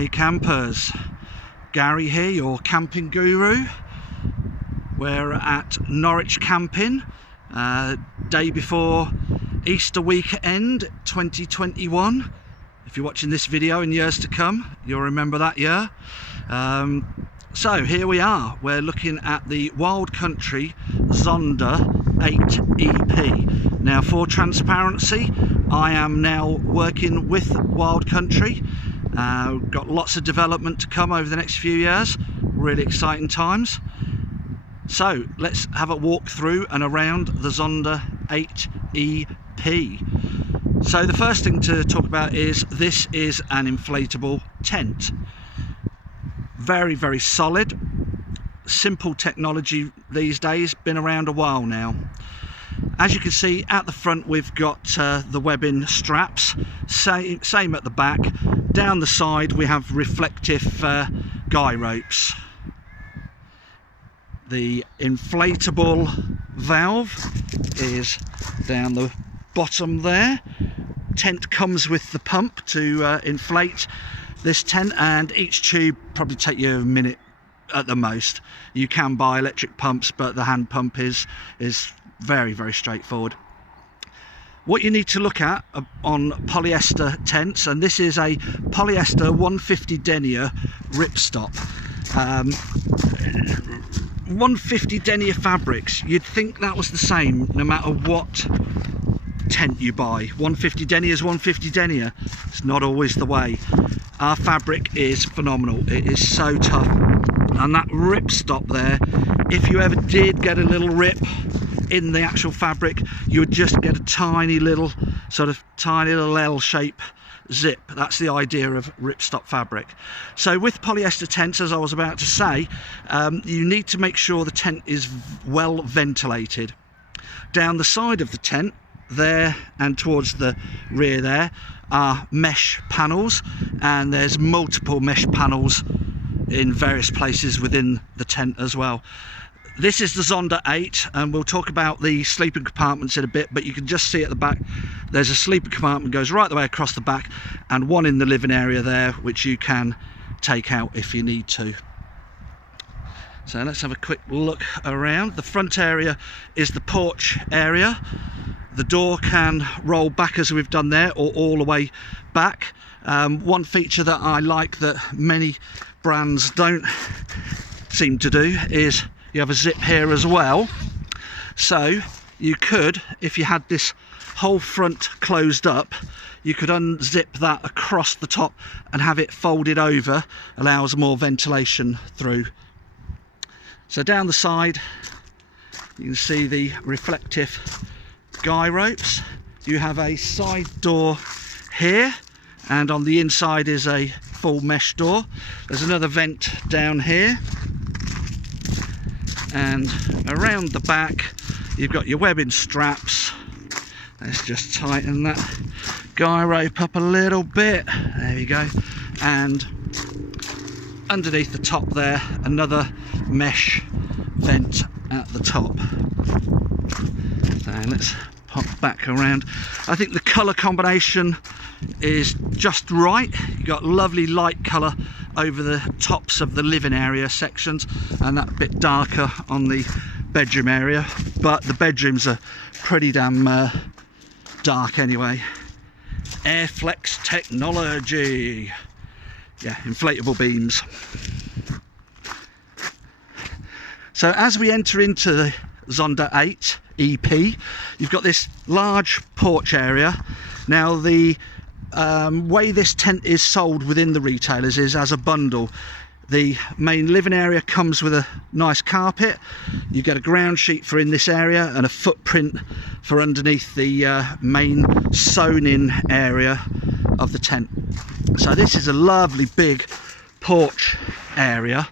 Hey campers, Gary here, your camping guru. We're at Norwich camping, day before Easter weekend 2021. If you're watching this video in years to come, you'll remember that year. So here we are, we're looking at the Wild Country Zonda 8 EP. Now for transparency, I am now working with Wild Country. Got lots of development to come over the next few years, really exciting times. So let's have a walk through and around the Zonda 8 EP. So the first thing to talk about is this is an inflatable tent. Very, very solid, simple technology these days, been around a while now. As you can see at the front we've got the webbing straps, same at the back. Down the side we have reflective guy ropes. The inflatable valve is down the bottom there. Tent comes with the pump to inflate this tent, and each tube probably take you a minute at the most. You can buy electric pumps, but the hand pump is very, very straightforward. What you need to look at on polyester tents, and this is a polyester 150 denier ripstop. 150 denier fabrics, you'd think that was the same no matter what tent you buy. 150 denier is 150 denier. It's not always the way. Our fabric is phenomenal. It is so tough, and that ripstop there, if you ever did get a little rip in the actual fabric, you would just get a tiny little L-shape zip. That's the idea of ripstop fabric. So with polyester tents, as I was about to say, you need to make sure the tent is well ventilated. Down the side of the tent there and towards the rear there are mesh panels, and there's multiple mesh panels in various places within the tent as well. This is the Zonda 8, and we'll talk about the sleeping compartments in a bit, but you can just see at the back there's a sleeping compartment goes right the way across the back, and one in the living area there which you can take out if you need to. So let's have a quick look around. The front area is the porch area. The door can roll back as we've done there, or all the way back. One feature that I like that many brands don't seem to do is you have a zip here as well. So you could, if you had this whole front closed up, you could unzip that across the top and have it folded over, allows more ventilation through. So down the side you can see the reflective guy ropes. You have a side door here, and on the inside is a full mesh door. There's another vent down here, and around the back you've got your webbing straps. Let's just tighten that guy rope up a little bit, there we go, and underneath the top there another mesh vent at the top. So let's pop back around. I think the colour combination is just right. You've got lovely light colour over the tops of the living area sections, and that bit darker on the bedroom area, but the bedrooms are pretty damn dark anyway. Airflex technology, yeah, inflatable beams. So as we enter into the Zonda 8 EP, you've got this large porch area. Now the way this tent is sold within the retailers is as a bundle. The main living area comes with a nice carpet. You get a ground sheet for in this area and a footprint for underneath the main sewn in area of the tent. So this is a lovely big porch area,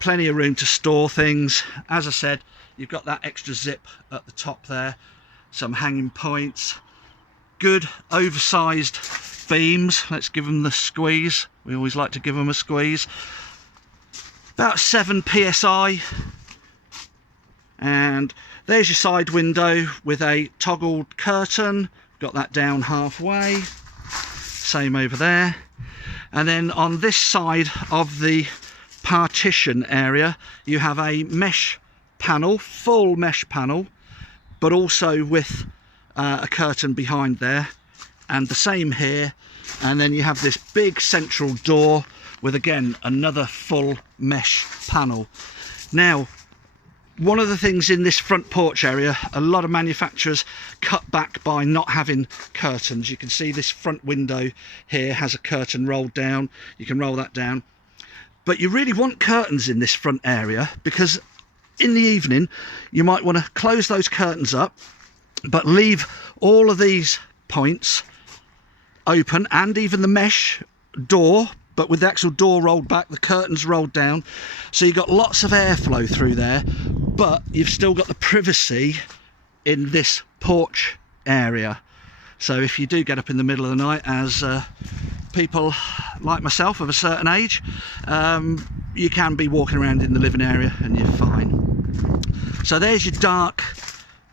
plenty of room to store things. As I said, you've got that extra zip at the top there, some hanging points, good oversized beams. Let's give them the squeeze. We always like to give them a squeeze. About 7 psi, and there's your side window with a toggled curtain. Got that down halfway, same over there. And then on this side of the partition area, you have a mesh panel, full mesh panel, but also with a curtain behind there, and the same here. And then you have this big central door with, again, another full mesh panel. Now, one of the things in this front porch area, a lot of manufacturers cut back by not having curtains. You can see this front window here has a curtain rolled down. You can roll that down. But you really want curtains in this front area, because in the evening you might want to close those curtains up, but leave all of these points open, and even the mesh door, but with the actual door rolled back, the curtains rolled down, so you've got lots of airflow through there, but you've still got the privacy in this porch area. So if you do get up in the middle of the night, as people like myself of a certain age, you can be walking around in the living area and you're fine. So there's your dark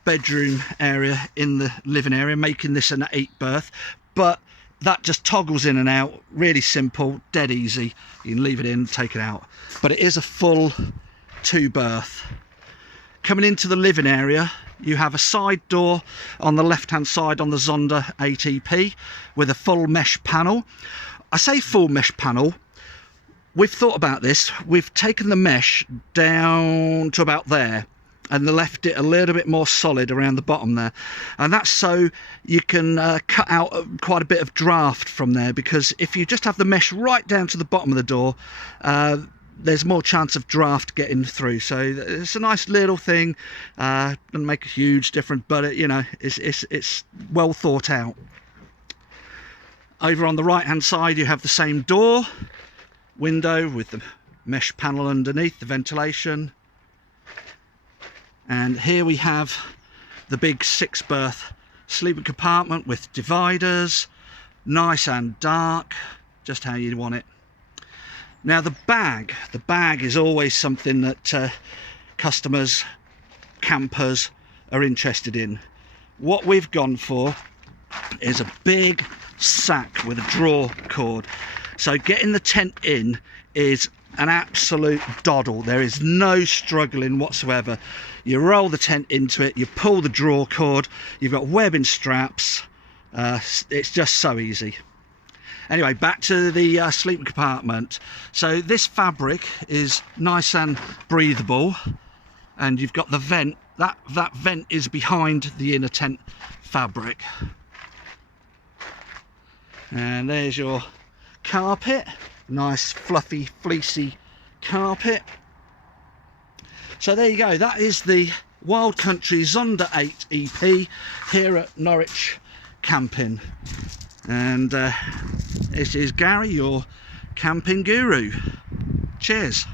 bedroom area in the living area, making this an 8 berth, but that just toggles in and out, really simple, dead easy. You can leave it in, take it out, but it is a full 2 berth. Coming into the living area, you have a side door on the left hand side on the Zonda ATP with a full mesh panel. I say full mesh panel, we've thought about this. We've taken the mesh down to about there and left it a little bit more solid around the bottom there, and that's so you can cut out quite a bit of draft from there, because if you just have the mesh right down to the bottom of the door, there's more chance of draft getting through. So it's a nice little thing, doesn't make a huge difference, but you know, it's well thought out. Over on the right hand side you have the same door, window with the mesh panel underneath, the ventilation. And here we have the big 6 berth sleeping compartment with dividers, nice and dark, just how you want it. Now the bag is always something that customers, campers are interested in. What we've gone for is a big sack with a draw cord. So getting the tent in is an absolute doddle. There is no struggling whatsoever. You roll the tent into it, you pull the draw cord, you've got webbing straps, it's just so easy. Anyway, back to the sleeping compartment. So this fabric is nice and breathable, and you've got the vent. That vent is behind the inner tent fabric. And there's your carpet, nice fluffy fleecy carpet. So there you go, that is the Wild Country Zonda 8 EP here at Norwich Camping. And this is Gary, your camping guru. Cheers.